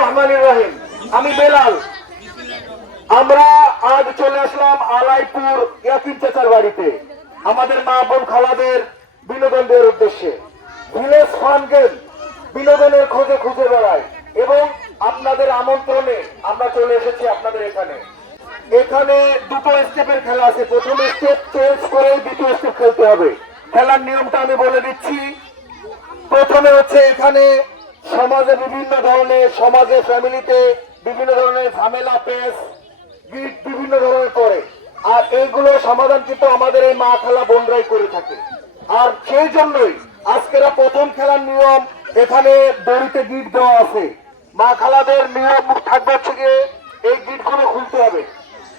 রহমান রহিম। আমি বেলাল। আমরা আজ চলে আসলাম আলাইপুর ইয়াকিন চাচার বাড়িতে। আমাদের মা বোন খালাদের বিনোদন দেওয়ার উদ্দেশ্যে। ভিলেজ ফান গেম বিনোদনের খোঁজে খুঁজে বেড়ায় এবং আপনাদের আমন্ত্রণে আমরা চলে এসেছি আপনাদের এখানে। এখানে দুটো স্টেপের খেলা আছে। প্রথম স্টেপ চেঞ্জ করে দ্বিতীয় স্টেপ খেলতে হবে। খেলার নিয়মটা আমি বলে দিচ্ছি। প্রথমে হচ্ছে এখানে সমাজে বিভিন্ন ধরনের, সমাজে ফ্যামিলিতে বিভিন্ন ধরনের ঝামেলা পেস গিট বিভিন্ন ধরনের পড়ে আর এইগুলো সমাধান কিন্তু আমাদের এই মা খেলা বোনরাই করে থাকে। আর সেই জন্যই আজকের প্রথম খেলার নিয়ম এখানে দড়িতে গিট দেওয়া আছে। মা খালাদের নিয়ম থাকবে গিয়ে এই গিটগুলো খুলতে হবে।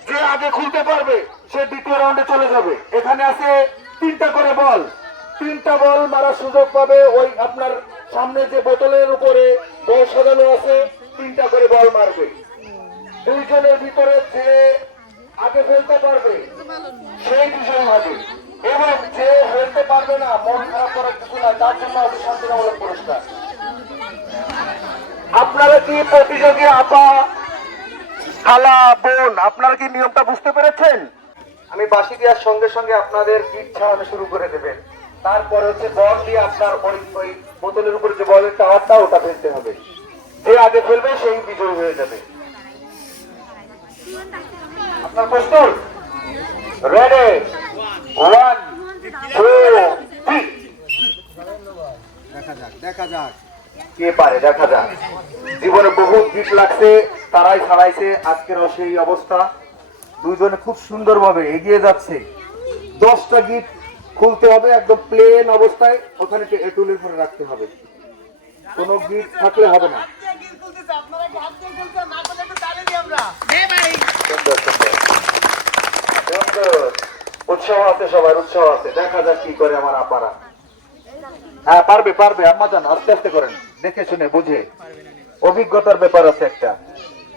যে আগে খুলতে পারবে, সে দ্বিতীয় রাউন্ডে চলে যাবে। এখানে আছে তিনটা করে বল। তিনটা বল মারার সুযোগ পাবে ওই আপনার সামনে যে বোতলের উপরে বল সাজানো আছে, তিনটা করে বল মারবে। দুইজনের ভিতরে যে আগে ফেলতে পারবে, সেই বিষয় হবে এবং যে ফেলতে পারবে না, মন খারাপ করার কিছু না, তার জন্য আছে শান্তিমূলক পুরস্কার। আপনারা কি প্রতিযোগী আপা, খালা, বোন, আপনারা কি নিয়মটা বুঝতে পেরেছেন? আমি বাসি দেওয়ার সঙ্গে সঙ্গে আপনাদের গিট ছাড়ানো শুরু করে দেবেন। তারপরে হচ্ছে বল দিয়ে আপনার ওই ওই বোতলের উপরে যে বলের টাওয়ারটা ওটা ফেলতে হবে। যে আগে ফেলবে সেই বিজয়ী হয়ে যাবে। আপনার প্রস্তুত রেডি ওয়ান টু থ্রি দেখা যাক দেখা যাক। কে পারে দেখা যাক। জীবনে বহু গিট লাগছে তারাই ছাড়াইছে আজকের সেই অবস্থা। দুইজনে খুব সুন্দরভাবে এগিয়ে যাচ্ছে। দশটা গিট খুলতে হবে একদম প্লেন অবস্থায় ওখানে টুলের উপরে রাখতে হবে। কোনো গিট থাকলে হবে না। উৎসাহ আছে সবার উৎসাহ আছে। দেখা যাক কি করে আমার আপারা। হ্যাঁ পারবে পারবে। আম্মা জান আস্তে আস্তে করেন। দেখে শুনে বুঝে। অভিজ্ঞতার ব্যাপার আছে একটা।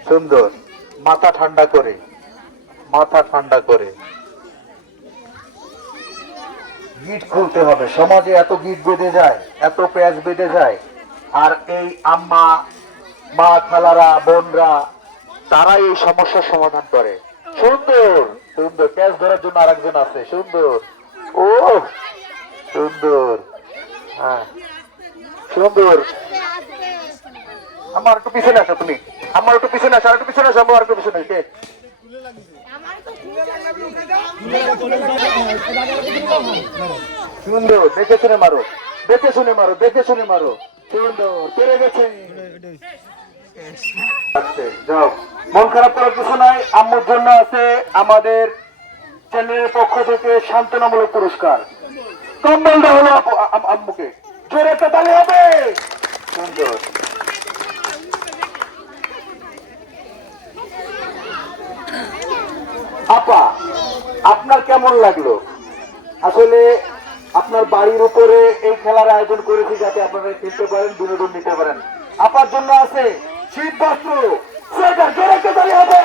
সুন্দর। মাথা ঠান্ডা করে। মাথা ঠান্ডা করে। গিট খুলতে হবে। সমাজে এত গিট বেঁধে যায়, এত পেঁয়াজ বেঁধে যায়, আর এই আম্মা, মা খালারা, বোনরা, তারাই এই সমস্যার সমাধান করে। সুন্দর সুন্দর, প্যাঁচ ধরার জন্য আরেকজন আছে, সুন্দর। ও সুন্দর। হ্যাঁ সুন্দর। আমার একটু পিছনে আসো তুমি। আমার একটু পিছনে আসো, আর একটু পিছনে আসো আমার একটু পিছনে কে? সুন্দর দেখে শুনে মারো দেখে শুনে মারো দেখে শুনে মারো। সুন্দর পেরে গেছে। আচ্ছা, মন খারাপ করার কিছু নাই আম্মুর জন্য আছে আমাদের চ্যানেলের পক্ষ থেকে সান্ত্বনামূলক পুরস্কার। কম্বল দেওয়া হলো আম্মুকে। জোরে তালে হবে। সুন্দর। আপা, আপনার কেমন লাগল? আসলে আপনার বাড়ির উপরে এই খেলার আয়োজন করেছি যাতে আপনারা খেলতে পারেন, বিনোদন নিতে পারেন। আপার জন্য আছে শীত বস্ত্র হবে?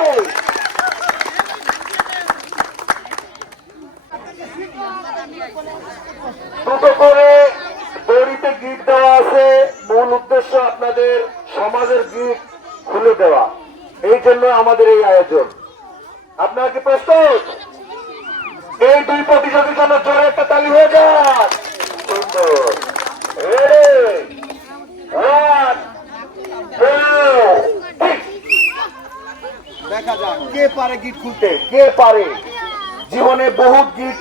দুটো করে দড়িতে গিট দেওয়া আছে। মূল উদ্দেশ্য আপনাদের সমাজের গিট খুলে দেওয়া। এই জন্য আমাদের এই আয়োজন। আপনারা কি প্রস্তুত? এই দুই প্রতিযোগীর জন্য জোরে একটা তালি হয়ে যাক। সুন্দর. দেখা যাক কে পারে গিট খুলতে? খুলতে কে পারে? জীবনে বহুত গিট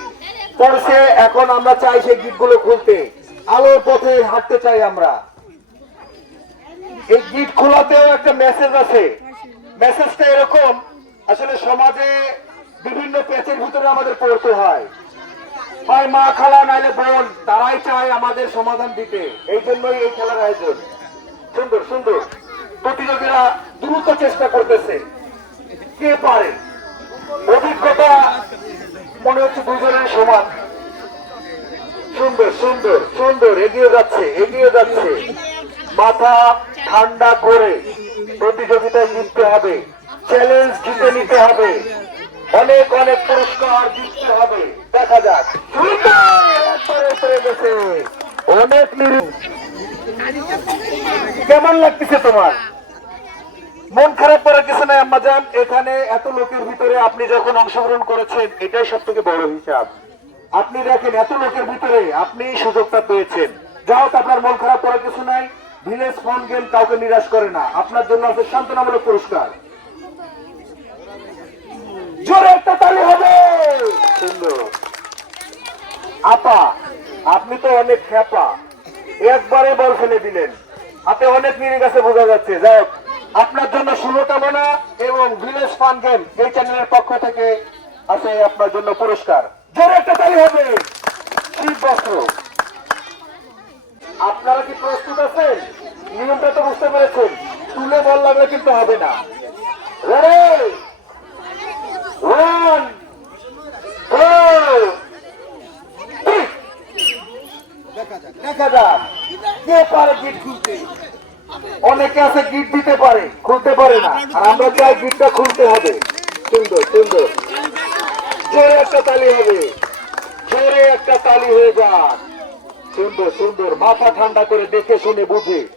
পড়ছে এখন আমরা চাই সেই গিটগুলো খুলতে। আলোর পথে হাঁটতে চাই আমরা। এই গিট খোলাতেও একটা মেসেজ আছে। মেসেজটা এরকম আসলে সমাজে বিভিন্ন পেচের ভিতরে আমাদের পড়তে হয়। হয় মা খালা, নাইলে বোন, তারাই চায় আমাদের সমাধান দিতে। এই জন্যই এই খেলার আয়োজন। সুন্দর সুন্দর। প্রতিযোগীরা দ্রুত চেষ্টা করতেছে। কে পারে? অভিজ্ঞতা মনে হচ্ছে দুজনের সমান। সুন্দর সুন্দর সুন্দর। এগিয়ে যাচ্ছে এগিয়ে যাচ্ছে। মাথা ঠান্ডা করে প্রতিযোগিতায় জিততে হবে। চ্যালেঞ্জ জিতে নিতে হবে। অনেক অনেক পুরস্কার জিততে হবে। দেখা যাক। অনেক কেমন লাগতেছে তোমার? মন খারাপ করার কিছু নাই, আম্মা যান এখানে এত লোকের ভিতরে আপনি যখন অংশগ্রহণ করেছেন, এটাই সব থেকে বড় হিসাব। আপনি দেখেন, এত লোকের ভিতরে আপনি সুযোগটা পেয়েছেন। যা হোক, আপনার মন খারাপ করার কিছু নাই। ভিলেজ ফোন গেম কাউকে নিরাশ করে না। আপনার জন্য আছে সান্ত্বনামূলক পুরস্কার জোরে একটা তালি হবে সুন্দর আপা আপনি তো অনেক খ্যাপা। একবারে বল ফেলে দিলেন। হাতে অনেক নিরিখ আছে বোঝা যাচ্ছে। যাই আপনার জন্য শুভকামনা এবং ভিলেজ ফান গেম এই চ্যানেলের পক্ষ থেকে আছে আপনার জন্য পুরস্কার। জোরে একটা তালি হবে। শীত আপনারা কি প্রস্তুত আছেন? নিয়মটা তো বুঝতে পেরেছেন। তুলে বল লাগলে কিন্তু হবে না। Ready? One, দেখা যাক কে পারে গিট খুলতে? অনেকে আছে গিট দিতে পারে, খুলতে পারে না। আর আমরা চাই গিটটা খুলতে হবে। সুন্দর সুন্দর। জোরে একটা তালি হবে। জোরে একটা তালি হয়ে যাক। সুন্দর সুন্দর। মাথা ঠান্ডা করে দেখে শুনে বুঝে।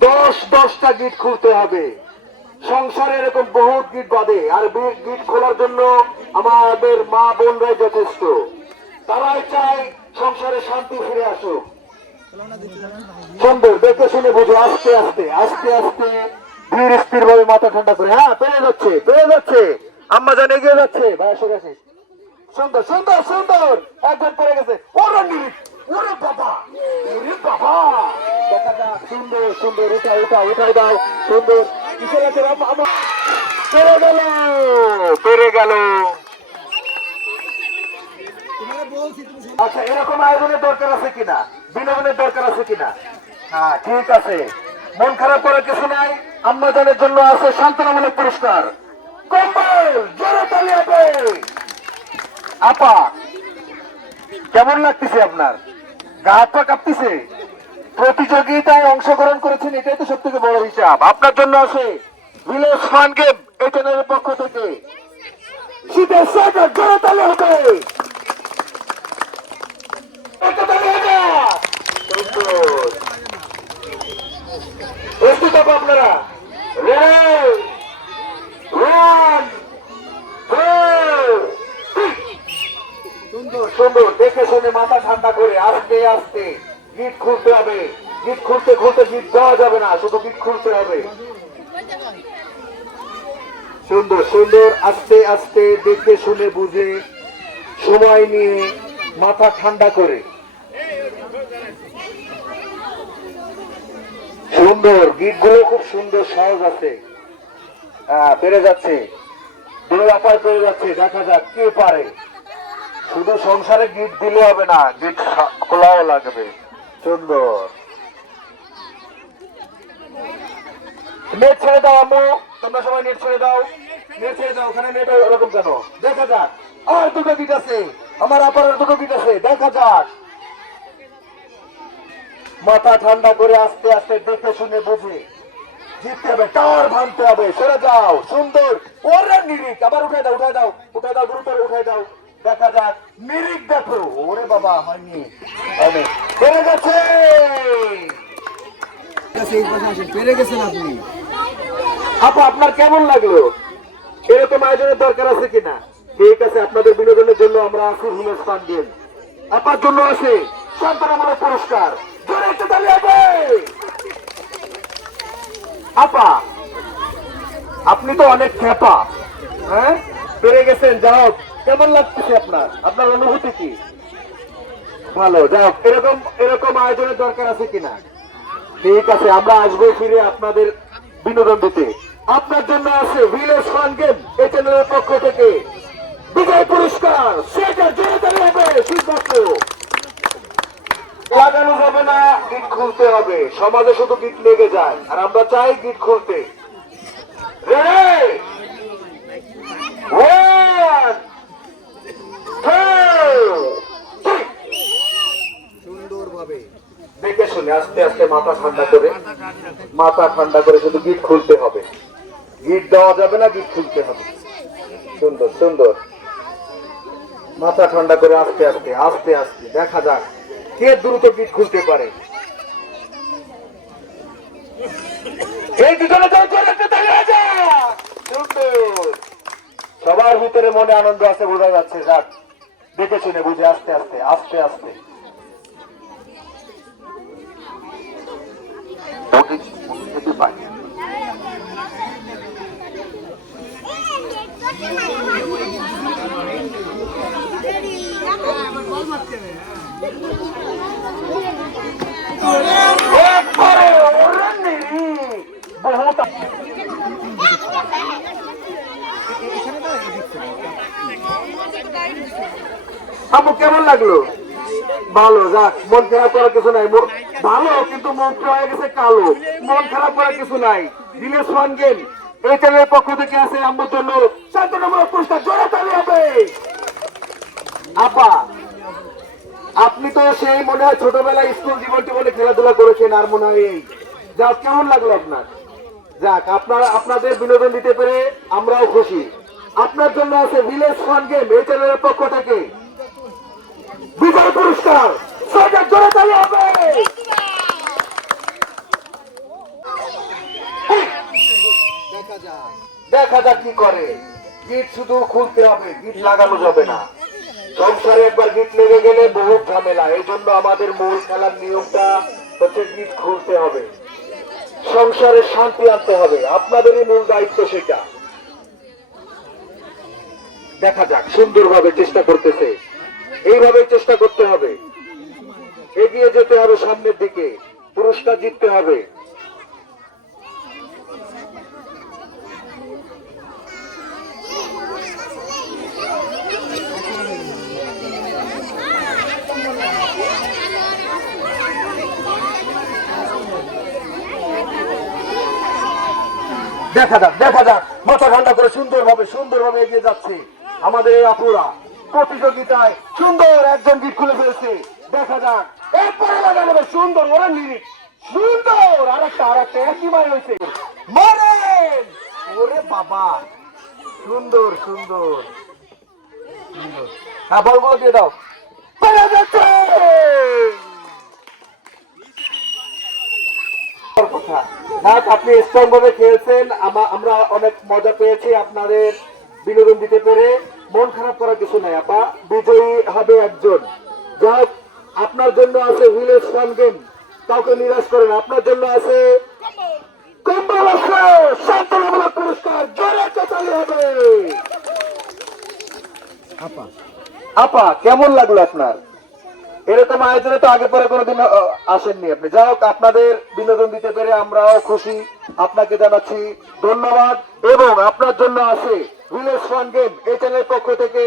দশ, দশটা গিট খুলতে হবে। সংসারে এরকম বহুত গিট বাঁধে। আর গিট খোলার জন্য আমাদের মা বোনরাই যথেষ্ট। তারাই চায় সংসারে শান্তি ফিরে আসুক। সুন্দর দেখে শুনে বুঝো, আস্তে আস্তে আস্তে আস্তে। ধীর স্থির ভাবে মাথা ঠান্ডা করে হ্যাঁ পেরে যাচ্ছে পেরে যাচ্ছে। আম্মা জান এগিয়ে যাচ্ছে। ভাই, এসে গেছে। সুন্দর সুন্দর সুন্দর। একজন পড়ে গেছে। ওরে ওরে বাবা ওরে বাবা। সুন্দর সুন্দর উঠা উঠা উঠাই দাও, সুন্দর। পেরে গেল পেরে গেল তোমারে বলছি তুমি শোনো। আচ্ছা এরকম আয়োজনের দরকার আছে কিনা? বিনোদনের দরকার আছে কিনা? হ্যাঁ ঠিক আছে। মন খারাপ করার কিছু নাই। আম্মাজানের জন্য আছে সান্ত্বনামূলক পুরস্কার। আপা, কেমন লাগতেছে আপনার? গা হাত পা কাঁপতেছে? প্রতিযোগিতায় অংশগ্রহণ করেছেন, এটাই তো সব থেকে বড় হিসাব। আপনার জন্য আছে পক্ষ থেকে। শীতের সোয়েটার জোরে তালি হবে একটা তালি হবে সুন্দর। প্রস্তুত আপনারা সুন্দর দেখে শুনে মাথা ঠান্ডা করে আস্তে আস্তে গিট খুলতে হবে গিট খুলতে খুলতে গিট দেওয়া যাবে না শুধু গিট খুলতে হবে সুন্দর সুন্দর, আস্তে আস্তে, দেখে শুনে বুঝে সময় নিয়ে মাথা ঠান্ডা করে। সুন্দর, গীতগুলো খুব সুন্দর, সহজ আছে। হ্যাঁ পেরে যাচ্ছে। দুই আপায় যাচ্ছে, দেখা যাক কে পারে। শুধু সংসারে গীত দিলে হবে না, গীত খোলাও লাগবে। সুন্দর। নেট ছেড়ে দাও, আম্মু। তোমরা সবাই নেট ছেড়ে দাও। নেট ছেড়ে দাও, ওখানে নেট ওরকম কেন? দেখা যাক। আর দুটো গীত আছে। আমার আপারের দুটো গীত আছে দেখা যাক। মাথা ঠান্ডা করে আস্তে আস্তে দেখে শুনে বুঝে জিততে হবে টাওয়ার ভাঙতে হবে সরে যাও সুন্দর। ওরে নিরিক আবার উঠে দাও উঠে দাও উঠে দাও গুরুতর উঠে দাও। দেখা যাক নিরিক দেখো। ওরে বাবা হয়নি। হয়নি। পেরে গেছে। পেরে গেছেন আপনি। আপা আপনার কেমন লাগল? এরকম আয়োজনের দরকার আছে কিনা? ঠিক আছে, আপনাদের বিনোদনের জন্য আমরা আছি হিমেশ গেম আপার জন্য পুরস্কার। জোরে একটু তালি হবে আপা, আপনি তো অনেক খেপা হ্যাঁ? পেরে গেছেন যাও কেমন লাগতেছে আপনার? আপনার অনুভূতি কি? ভালো যাও এরকম এরকম আয়োজনের দরকার আছে কিনা? ঠিক আছে, আমরা আসব ফিরে আপনাদের বিনোদন দিতে। আপনার জন্য আছে ভিলেজ ফান গেম এই চ্যানেলের পক্ষ থেকে। বিজয় পুরস্কার সেটা জোরে হবে সিদ্ধার্থ লাগানো যাবে না গিট খুলতে হবে। সমাজে শুধু গিট লেগে যায় আর আমরা চাই গিট খুলতে। দেখে শুনে আস্তে আস্তে মাথা ঠান্ডা করে মাথা ঠান্ডা করে শুধু গিট খুলতে হবে। গিট দেওয়া যাবে না গিট খুলতে হবে। সুন্দর সুন্দর। মাথা ঠান্ডা করে আস্তে আস্তে আস্তে আস্তে, দেখা যাক কে দ্রুত পিঠ খুলতে পারে। সবার ভিতরে মনে আনন্দ আছে, বোঝা যাচ্ছে, যাক, দেখে শুনে বুঝে আস্তে আস্তে আস্তে আস্তে। পাই আপু কেমন লাগল? ভালো, যাক, মন খারাপ করার কিছু নাই। ভালো, কিন্তু মনটা হয়ে গেছে কালো। মন খারাপ করার কিছু নাই। ফান গেম এই চ্যানেলের পক্ষ থেকে আছে আমার জন্য শান্তনামূলক পুরস্কার জোরে তালি হবে। আপা আপনি তো সেই মনে হয় ছোটবেলায় স্কুল জীবন জীবনে খেলাধুলা করেছেন আর মনে হয় এই। যাক, কেমন লাগল আপনার? যাক, আপনারা, আপনাদের বিনোদন দিতে পেরে আমরাও খুশি। আপনার জন্য আছে ভিলেজ ফান গেম, এই চ্যানেলের পক্ষ থেকে। বিজয় পুরস্কার ছয়টা জোরে তালি হবে! দেখা যাক কি করে। গিট শুধু খুলতে হবে, গিট লাগানো যাবে না। সংসারে একবার গিট লেগে গেলে বহুত ঝামেলা। এই জন্য আমাদের মূল খেলার নিয়মটা হচ্ছে গিট খুলতে হবে। সংসারে শান্তি আনতে হবে। আপনাদেরই মূল দায়িত্ব সেটা। দেখা যাক, সুন্দরভাবে চেষ্টা করতেছে। এইভাবে চেষ্টা করতে হবে। এগিয়ে যেতে হবে সামনের দিকে। পুরস্কার জিততে হবে। দেখা যাক দেখা যাক। মাথা ঠান্ডা করে সুন্দরভাবে সুন্দরভাবে এগিয়ে যাচ্ছে আমাদের এই আপুরা। প্রতিযোগিতায় সুন্দর একজন গিট খুলে ফেলছে। দেখা যাক। এরপরে লাগা যাবে সুন্দর ওরা নিরিখ সুন্দর আর একটা আর একটা একই মারে হয়েছে। মারেন! ওরে বাবা! সুন্দর সুন্দর। সুন্দর। হ্যাঁ বলগুলো দিয়ে দাও পেরে যাচ্ছে কথা। আপনি স্ট্রং ভাবে খেলছেন আমরা অনেক মজা পেয়েছি আপনাদের বিনোদন দিতে পেরে। মন খারাপ করার কিছু নাই, আপা। বিজয়ী হবে একজন। আপনার জন্য আছে ভিলেজ ফান গেম কাউকে নিরাশ করেন আপনার জন্য আছে আপা, কেমন লাগল আপনার? এরকম আয়োজনে তো আগে পরে কোনোদিন আসেননি আপনি। যাই হোক, আপনাদের বিনোদন দিতে পেরে আমরাও খুশি। আপনাকে জানাচ্ছি ধন্যবাদ এবং আপনার জন্য আছে ভিলেজ ফান গেম এই চ্যানেলের পক্ষ থেকে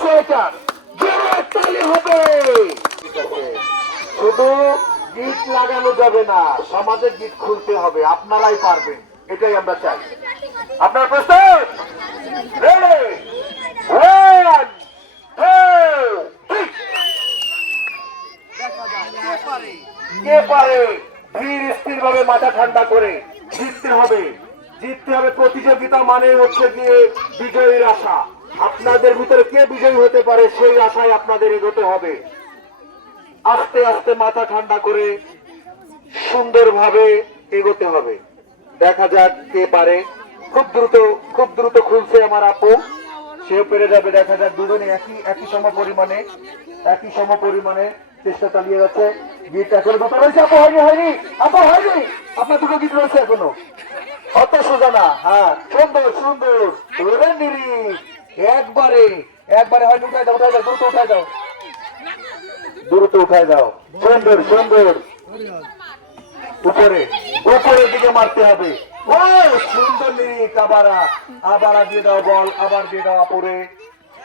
সোয়েটার। হবে! শুধু গিট লাগানো যাবে না সমাজের গিট খুলতে হবে। আপনারাই পারবেন। এটাই আমরা চাই। আপনার প্রস্তুত? রেডি ওয়ান টু কে পারে? ধীর স্থির ভাবে মাথা ঠান্ডা করে জিততে হবে। জিততে হবে প্রতিযোগিতা মানে হচ্ছে গিয়ে বিজয়ীর আশা। আপনাদের ভিতরে কে বিজয়ী হতে পারে সেই আশায় আপনাদের এগোতে হবে। আস্তে আস্তে মাথা ঠান্ডা করে সুন্দরভাবে এগোতে হবে। দেখা যাক কে পারে। খুব দ্রুত খুব দ্রুত খুলছে আমার আপু। সেও পেরে যাবে, দেখা যাক দুজনে একই একই সম পরিমাণে একই সম পরিমাণে চেষ্টা চালিয়ে যাচ্ছে। গিট এখন দুটো রয়েছে। আপু হয়নি হয়নি। আপু হয়নি। আপনার দুটো গিট রয়েছে এখনও। অত সোজা না। হ্যাঁ সুন্দর সুন্দর। ওরে নিরি। একবারে একবারে হয়নি উঠাই দাও উঠাই দাও, দ্রুত উঠাই দাও। দ্রুত উঠাই দাও। সুন্দর সুন্দর। উপরে, উপরের দিকে মারতে হবে। ও, সুন্দর নিরিখ আবার আবার দিয়ে দাও বল, আবার দিয়ে দাও উপরে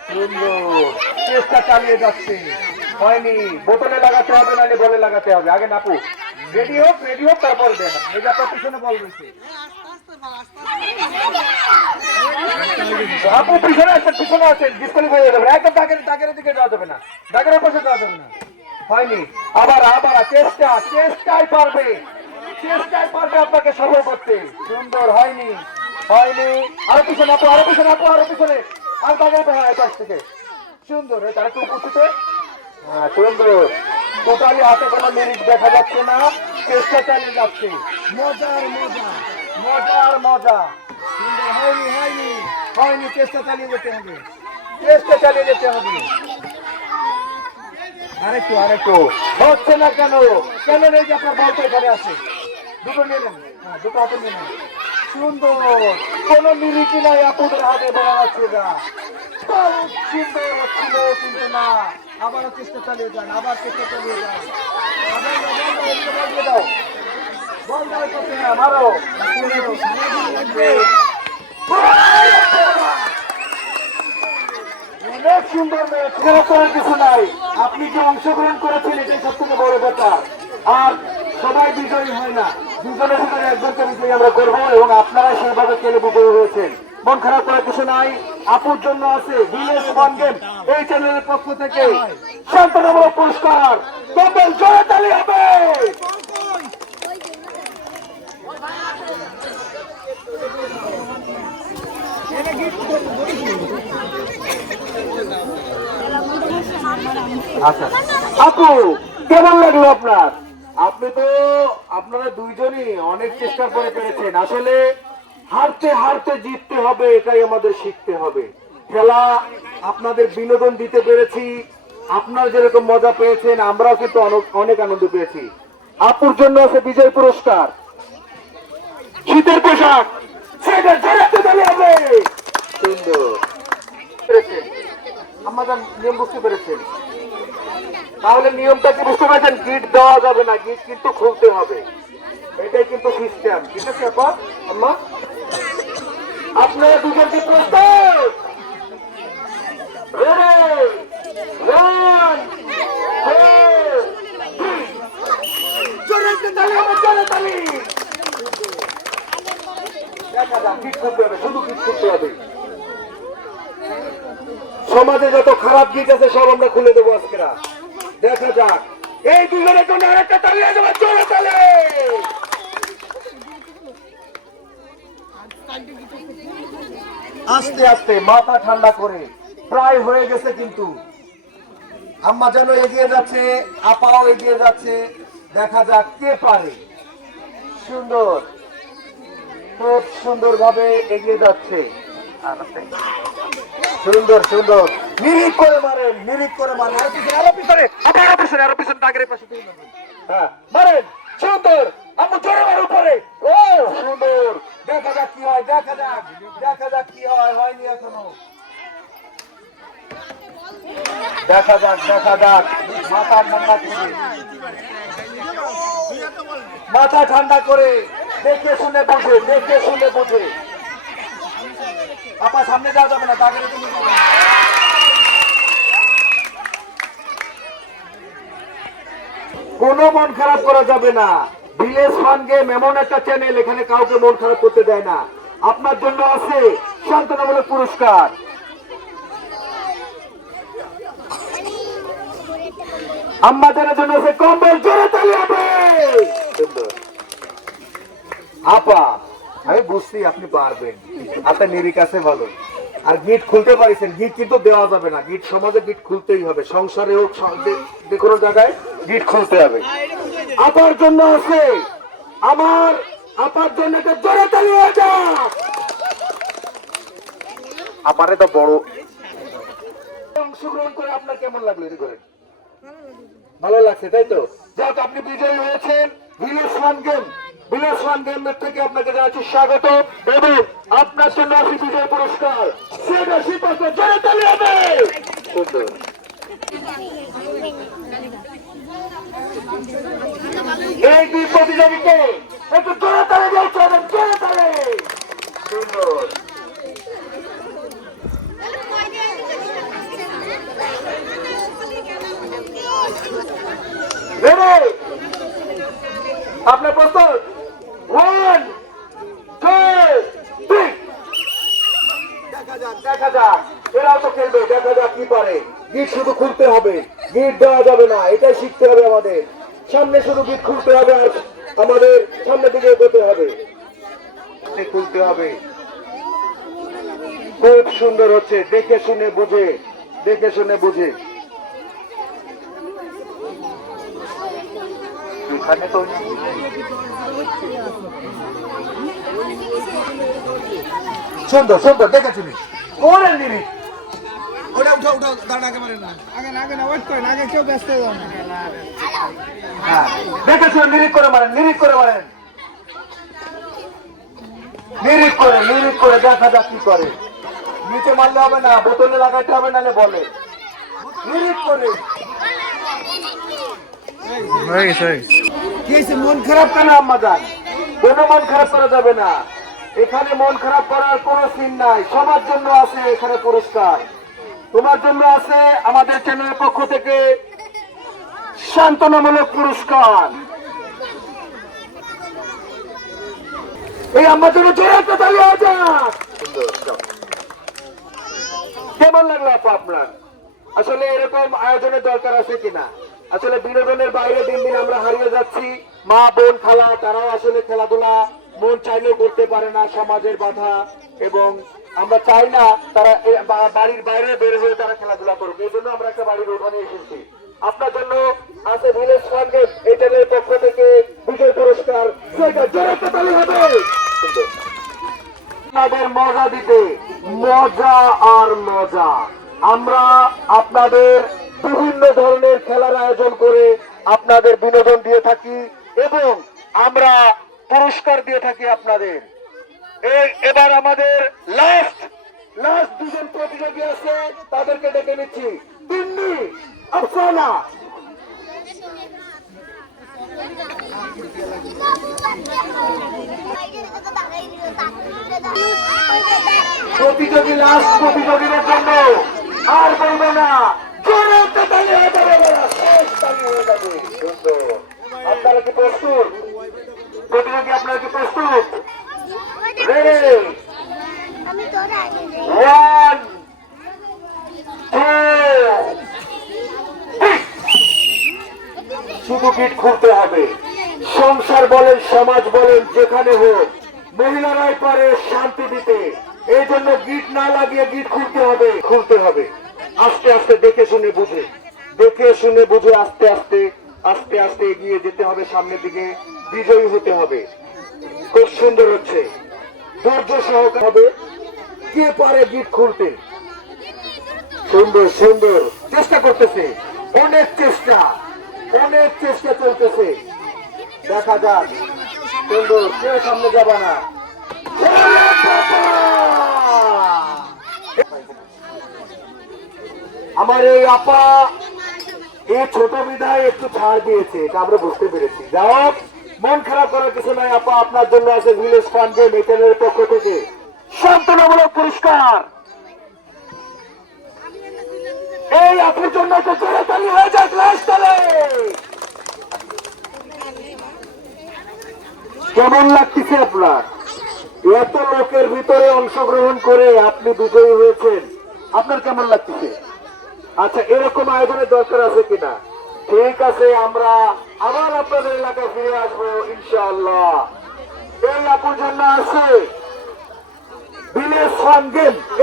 সুন্দর। চেষ্টা চালিয়ে যাচ্ছে। হয়নি। বোতলে লাগাতে হবে, নাহলে বলে লাগাতে হবে। আগে নাপু। রেডি হোক রেডি হোক, তারপরে দেন। এই যে আপনার পিছনে বল রয়েছে। আপু, পিছনে আছেন পিছনে আছেন ডিসকালিফাই হয়ে যাবে একদম দাগের দাগের দিকে যাওয়া যাবে না। দাগের পাশে যাওয়া যাবে না। হয়নি। আবার আবার, চেষ্টা, চেষ্টাই পারবে। চেষ্টায় পারবে আপনাকে সফল করতে। সুন্দর, হয়নি। হয়নি। আরও পিছনে আপু আরও পিছনে আপু আরও পিছনে। আর দাগের হ্যাঁ পাশ থেকে। সুন্দর তারা একটু উপস্থিতে হ্যাঁ সুন্দর টোটালি হাতে কোনো মিনিট দেখা যাচ্ছে না চেষ্টা চালিয়ে যাচ্ছে। মজার মজা মজার মজা। হয়নি হয়নি হয়নি চেষ্টা চালিয়ে যেতে হবে। চেষ্টা চালিয়ে যেতে হবে। আরেকটু আরেকটু। হচ্ছে না কেন? কেন নেই যে আপনার বলটা এখানে আছে? দুটো নিয়ে নেন। হ্যাঁ, দুটো হাতে নিয়ে সুন্দর। কোন মিরিটি নাই আপুদের হাতে বলা যাচ্ছে না। সুন্দর হচ্ছিল কিন্তু না। চেষ্টা চালিয়ে যান, আবার চেষ্টা চালিয়ে যান। কিছু নাই আপনি যে অংশগ্রহণ করেছেন, এটাই সব থেকে বড় ব্যাপার। আর সবাই বিজয়ী হয় না। দুজনের ভিতরে একজনকে বিজয়ী আমরা করব এবং আপনারা সেইভাবে খেলে বিজয়ী হয়েছেন মন খারাপ করার কিছু নাই। আপুর জন্য আছে ভিলেজ ওয়ান গেম এই চ্যানেলের পক্ষ থেকে শান্তনামূলক পুরস্কার। কম্বল জোরে তালি হবে। আচ্ছা। আপু, কেমন লাগল আপনার? আপনি তো আপনারা দুইজনই অনেক চেষ্টা করে পেরেছেন। আসলে হারতে হারতে জিততে হবে, এটাই আমাদের শিখতে হবে। খেলা আপনাদের বিনোদন দিতে পেরেছি, আপনারা যেরকম মজা পেয়েছেন, আমরাও কিন্তু অনেক- আনন্দ পেয়েছি। আপুর জন্য আছে বিজয় পুরস্কার। শীতের পোশাক আমাদের নিয়ম বুঝতে পেরেছেন। তাহলে নিয়মটা কি বুঝতে পারছেন? গিট দেওয়া যাবে না গিট কিন্তু খুলতে হবে। এটাই কিন্তু সিস্টেম ঠিক আছে আপা? আম্মা? আপনারা দুজন কি প্রস্তুত তালি তালি। সমাজে যত খারাপ গীত আছে, সব আমরা খুলে দেবো আজকেরা। দেখা যাক, এই দুজনের জন্য আরেকটা তালিয়ে দেবো চলে চলে আস্তে আস্তে মাথা ঠান্ডা করে। প্রায় হয়ে গেছে কিন্তু। আম্মা যেন এগিয়ে যাচ্ছে আপাও এগিয়ে যাচ্ছে। দেখা যাক কে পারে। সুন্দর। খুব সুন্দর ভাবে এগিয়ে যাচ্ছে। সুন্দর সুন্দর। নিরিক করে মারেন নিরিক করে মারেন। আরও পিছনে আরও পিছনে আরও পিছনে আরও পিছনে টাগের পাশে হ্যাঁ। মারেন সুন্দর। আমি জোরে মার উপরে। ও, সুন্দর। দেখা যাক কি হয়, দেখা যাক। দেখা যাক কি হয়, হয়নি এখনও। দেখা যাক দেখা যাক। মাথা ঠান্ডা করে। মাথা ঠান্ডা করে। দেখে শুনে বুঝে, দেখে শুনে বুঝে। আপা, সামনে যাওয়া যাবে না দাগের তুমি কোনো মন খারাপ করা যাবে না। ভিলেজ ফান গেম এমন একটা চ্যানেল এখানে কাউকে মন খারাপ করতে দেয় না। আপনার জন্য আছে সান্ত্বনামূলক পুরস্কার। আমাদের জন্য আছে কম্বল, জোরে তালি আপা, আমি বুঝছি আপনি পারবেন। আপনার নিরিক আছে ভালো। আর গিট খুলতে পারিছেন, গিট কিন্তু দেওয়া যাবে না। গিট সমাজে গিট খুলতেই হবে। সংসারে হোক যে কোনো জায়গায় গিট খুলতে হবে। আপার জন্য আছে। আমার আপার জন্য একটা জোরে তালি হয়ে যাক। আপারে তো বড়। অংশগ্রহণ করে আপনার কেমন লাগল এটি করেন ভালো লাগছে তাই তো? যাক আপনি বিজয়ী হয়েছেন। Village one game village one গেমের থেকে আপনাকে জানাচ্ছি স্বাগত। এবং আপনার জন্য আছে বিজয় পুরস্কার। সেটা শীতাকে জোরে তালি হবে সুন্দর। এই দুই প্রতিযোগীকে একটু জোরে তালি দিয়েছে এবং জোরে তালি সুন্দর আপনার প্রস্তুত? ওয়ান টু থ্রি দেখা যাক, দেখা এরাও তো খেলবে, দেখা যাক কি পারে। গিট শুধু খুলতে হবে। গিট দেওয়া যাবে না, এটাই শিখতে হবে আমাদের। সামনে শুধু গিট খুলতে হবে আর আমাদের সামনের দিকে এগোতে হবে। খুলতে হবে। খুব সুন্দর হচ্ছে, দেখে শুনে বুঝে, দেখে শুনে বুঝে। এখানে তো সুন্দর সুন্দর দেখে শুনি করে নিবি ওটা উঠাও উঠাও দাঁড়ান একেবারে না। আগে আগে না ওয়েট করেন আগে কেউ ব্যস্ত হয়ে। হ্যাঁ। দেখেছ করে মারেন নিরিক করে মারেন। নিরিক করে নিরিক করে দেখা যাক কি করে। নিচে মারলে হবে না বোতলে লাগাইতে হবে নাহলে বলে। নিরিক করে। মন খারাপ কেন যান কোনো মন খারাপ করা যাবে না? এখানে মন খারাপ করার কোনো সিন নাই। সবার জন্য আছে এখানে পুরস্কার। তোমার জন্য আছে আমাদের চ্যানেলের পক্ষ থেকে সান্ত্বনামূলক পুরস্কার। এই আমার জন্য জোরে একটা তালি হয়ে যাক। কেমন লাগল আপু আপনার? আসলে এরকম আয়োজনের দরকার আছে কিনা? আসলে বিনোদনের বাইরে দিন দিন আমরা হারিয়ে যাচ্ছি। মা, বোন, খালা, তারাও আসলে খেলাধুলা মন চাইলেও করতে পারে না, সমাজের বাধা এবং আমরা চাই না তারা বাড়ির বাইরে বের হয়ে তারা খেলাধুলা করুক। এই জন্য আমরা একটা বাড়ির ওখানে এসেছি। আপনার জন্য আছে ভিলেজ ফান্ডের এই চ্যানেলের পক্ষ থেকে বিজয় পুরস্কার। আপনাদের মজা দিতে, মজা আর মজা। আমরা আপনাদের বিভিন্ন ধরনের খেলার আয়োজন করে আপনাদের বিনোদন দিয়ে থাকি এবং আমরা পুরস্কার দিয়ে থাকি আপনাদের। এবার আমাদের লাস্ট লাস্ট দুজন প্রতিযোগী আছে, তাদেরকে ডেকে নিচ্ছি। তিন্নি, আফসানা। প্রতিযোগী লাস্ট প্রতিযোগীদের জন্য আর বলবে না সুন্দর। আপনারা কি প্রস্তুত প্রতিযোগী আপনারা কি প্রস্তুত রেডি আমি তোর আগে যাই। ওয়ান শুধু গিট খুলতে হবে সংসার বলেন সমাজ বলেন যেখানে হোক মহিলারাই পারে শান্তি দিতে এই জন্য গিট না লাগিয়ে গিট খুলতে হবে খুলতে হবে আস্তে আস্তে দেখে শুনে বুঝে দেখে শুনে বুঝে আস্তে আস্তে আস্তে আস্তে এগিয়ে যেতে হবে সামনের দিকে বিজয়ী হতে হবে। খুব সুন্দর হচ্ছে। ধৈর্য সহকার হবে। কে পারে গিট খুলতে? সুন্দর সুন্দর। চেষ্টা করতেছে। অনেক চেষ্টা। অনেক চেষ্টা চলতেছে। দেখা যাক। সুন্দর, কেউ সামনে যাবে না। আমার এই আপা এই ছোট বিধায় একটু ছাড় দিয়েছে এটা আমরা বুঝতে পেরেছি। হোক, মন খারাপ করার কিছু নাই আপা আপনার জন্য আছে ভিলেজ ফান্ড এটার পক্ষ থেকে। সান্ত্বনামূলক পুরস্কার! এই আপনার জন্য তো জোরে তালি হয়ে যাক লাস্ট তালে! কেমন লাগতেছে আপনার? এত লোকের ভিতরে অংশগ্রহণ করে আপনি বিজয়ী হয়েছেন আপনার কেমন লাগতেছে? আচ্ছা এরকম আয়োজনের দরকার আছে কিনা? ঠিক আছে, আমরা আবার আপনাদের এলাকায় ফিরে আসব, ইনশাআল্লাহ। এই আপুর আছে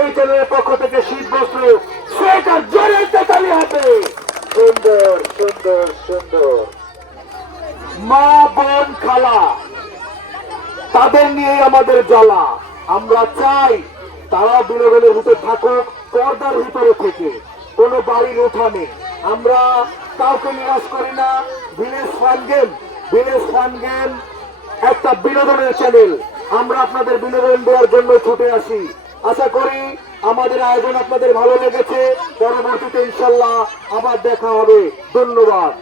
এই চ্যানেলের পক্ষ থেকে শীত বস্ত্র সেটা জোরে তালি হাতে। সুন্দর সুন্দর সুন্দর। মা, বোন, খালা, তাদের নিয়ে আমাদের জ্বালা। আমরা চাই তারা বিনোদনের ভিতরে থাকুক, পর্দার ভিতরে থেকে। কোনো বাড়ির উঠানে আমরা কাউকে নিরাশ করি না। Village fun game. Village fun game একটা বিনোদনের চ্যানেল আমরা আপনাদের বিনোদন দেওয়ার জন্য ছুটে আসি। আশা করি আমাদের আয়োজন আপনাদের ভালো লেগেছে। পরবর্তীতে ইনশাল্লাহ আবার দেখা হবে। ধন্যবাদ।